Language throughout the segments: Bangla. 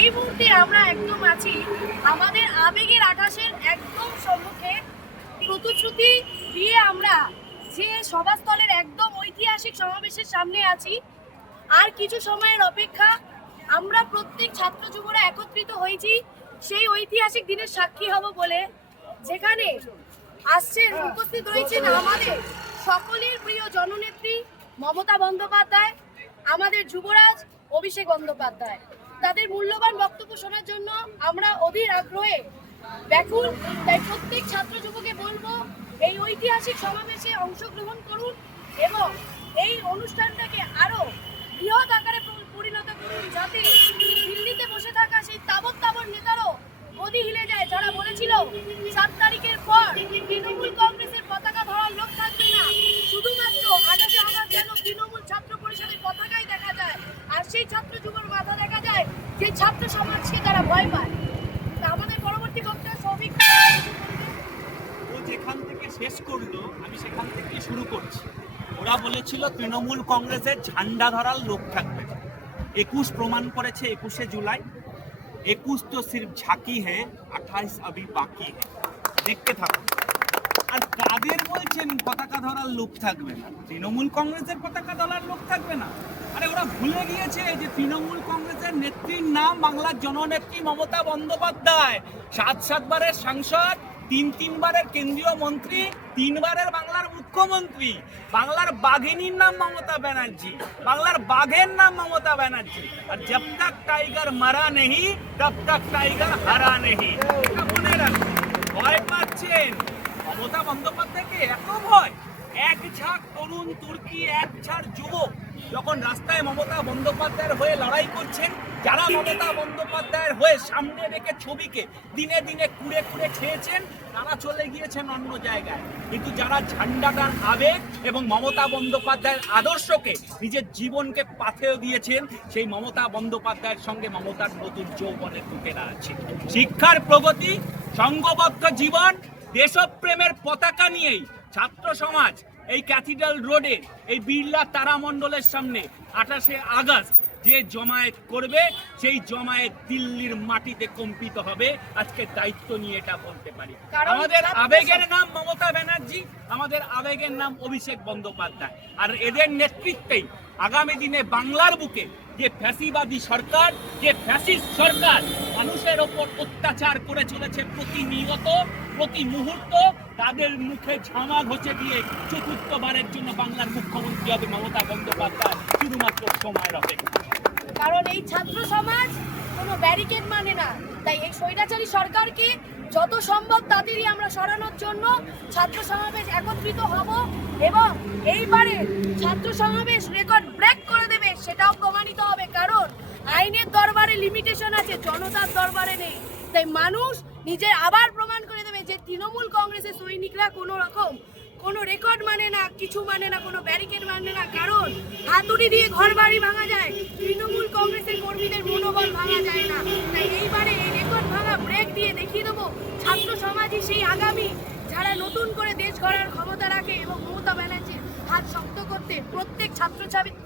এই মুহূর্তে আমরা একদম আছি আমাদের আবেগের আকাশের একদম সম্মুখে। প্রতিশ্রুতি দিয়ে আমরা যে সভাস্থলের একদম ঐতিহাসিক সমাবেশের সামনে আছি। আর কিছু সময়ের অপেক্ষা, আমরা প্রত্যেক ছাত্র যুবরা একত্রিত হয়েছি সেই ঐতিহাসিক দিনের সাক্ষী হব বলে, যেখানে আসছেন, উপস্থিত রয়েছেন আমাদের সকলের প্রিয় জননেত্রী মমতা বন্দ্যোপাধ্যায়, আমাদের যুবরাজ অভিষেক বন্দ্যোপাধ্যায়। তাদের মূল্যবান বক্তব্য শোনার জন্য আমরা অধীর আগ্রহে ব্যাকুল। তাই প্রত্যেক ছাত্র যুবকে বলবো, এই ঐতিহাসিক সমাবেশে অংশগ্রহণ করুন এবং এই অনুষ্ঠানটাকে আরো বৃহৎ আকারে পরিণত করুন, যাতে দিল্লিতে বসে থাকা সেই তাবৎ নেতারও গদি হিলে যায়, যারা বলেছিল 7 তারিখের পর তৃণমূল কংগ্রেসের পতাকা ধরার লোক থাকবে না, শুধুমাত্র 28 আগস্ট যেন তৃণমূল ছাত্র পরিষদের পতাকাই দেখা যায়। আর সেই ছাত্র যুবর মাথা দেখা যায় যে ছাত্র সমাজকে তারা ভয় পায়। আমাদের পরবর্তী বক্তা সৌভিক ও যেখান থেকে শেষ করলো আমি সেখান থেকে শুরু করছি। ওরা বলেছিল তৃণমূল কংগ্রেসের ঝান্ডা ধরার লোক থাকবে। 21 প্রমাণ করেছে 21শে জুলাই। 21 তো সির্ফ ঝাঁকি হে, 28 अभी বাকি হে। দেখতে থাকুন। আর কাদের বলছেন পতাকা ধরার লোক থাকবে না? তৃণমূল কংগ্রেসের পতাকা ধরার লোক থাকবে না? আরে ওরা ভুলে গিয়েছে যে তৃণমূল কংগ্রেসের নেত্রীর নাম বাংলার জননেত্রী মমতা বন্দ্যোপাধ্যায়। 7 বারের সাংসদ, 3 বারের কেন্দ্রীয় মন্ত্রী, 3 বারের বাংলার মুখ্যমন্ত্রী। বাংলার বাঘিনীর নাম মমতা ব্যানার্জি, বাংলার বাঘের নাম মমতা ব্যানার্জি। আর জব তক টাইগার মারা নেহি তব তক টাইগার হারা নেহি। এটা মনে রাখবেন। ভয় পাচ্ছেন মমতা বন্দ্যোপাধ্যায়কে? এত ভয়? এক ঝাঁক তরুণ তুর্কি, এক ঝাঁক যুবক যখন রাস্তায় মমতা বন্দ্যোপাধ্যায়ের হয়ে লড়াই করছেন, যারা মমতা বন্দ্যোপাধ্যায়ের হয়ে সামনে রেখে ছবিকে দিনে দিনে কুড়ে কুড়ে খেয়েছেন, তারা চলে গিয়েছেন অন্য জায়গায়। কিন্তু যারা ঝান্ডাটার আবেগ এবং মমতা বন্দ্যোপাধ্যায়ের আদর্শকে নিজের জীবনকে পাথেয় দিয়েছেন, সেই মমতা বন্দ্যোপাধ্যায়ের সঙ্গে মমতার নতুন যৌবনের লোকেরা আছে। শিক্ষার প্রগতি, সংঘবদ্ধ জীবন, দেশপ্রেমের পতাকা নিয়েই ছাত্র সমাজ এই ক্যাথিড্রাল রোডে এই বিড়লা তারামণ্ডলের সামনে 28শে আগস্ট যে জমায়েত করবে, সেই জমায়েত দিল্লির মাটিতে কম্পিত হবে। আজকে দায়িত্ব নিয়ে এটা বলতে পারি। আমাদের আবেগের নাম মমতা ব্যানার্জি, আমাদের আবেগের নাম অভিষেক বন্দ্যোপাধ্যায়। আর এদের নেতৃত্বেই আগামী দিনে বাংলার বুকে যে ফ্যাসিবাদী সরকার, যে ফ্যাসিস্ট সরকার মানুষের ওপর অত্যাচার করে চলেছে প্রতিনিয়ত, প্রতি মুহূর্ত, তাদের মুখে ঝামা ঘষে দিয়ে 4র্থবারের জন্য বাংলার মুখ্যমন্ত্রী হবে মমতা বন্দ্যোপাধ্যায়। শুধুমাত্র সময়ের অপেক্ষা। কারণ এই ছাত্র সমাজ কোনো ব্যারিকেড মানে না। তাই এই স্বৈরাচারী সরকারকে যত সম্ভব তাদেরই আমরা সরানোর জন্য ছাত্র সমাবেশ একত্রিত হব এবং এইবারে ছাত্র সমাবেশ রেকর্ড ব্রেক করে দেবে, সেটাও প্রমাণিত হবে। কারণ আইনের দরবারে লিমিটেশন আছে, জনতার দরবারে নেই। তাই মানুষ নিজে আবার প্রমাণ করে দেবে যে তৃণমূল কংগ্রেসের সৈনিকরা কোনো রকম কোনো রেকর্ড মানে না, কিছু মানে না, কোনো ব্যারিকেড মানে না। কারণ হাতুড়ি দিয়ে ঘর বাড়ি ভাঙা যায়, তৃণমূল কংগ্রেসের কর্মীদের মনোবল ভাঙা যায় না। তাই এইবারে এই রেকর্ড ভাঙা ব্রেক দিয়ে দেখিয়ে দেবো ছাত্র সমাজই সেই আগামী, যারা নতুন করে দেশ গড়ার ক্ষমতা রাখে। এবং মমতা ব্যানার্জির হাত শক্ত করতে প্রত্যেক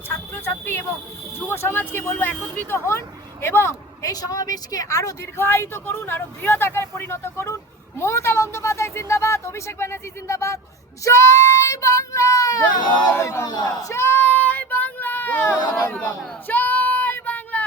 ছাত্রছাত্রী এবং যুব সমাজকে বলবো, একত্রিত হন এবং এই সমাবেশকে আরো দীর্ঘায়িত করুন, আরো বৃহৎ আকারে পরিণত করুন। মমতা বন্দ্যোপাধ্যায় জিন্দাবাদ, অভিষেক ব্যানার্জি জিন্দাবাদ। জয় বাংলা, জয় বাংলা, জয় বাংলা, জয় বাংলা।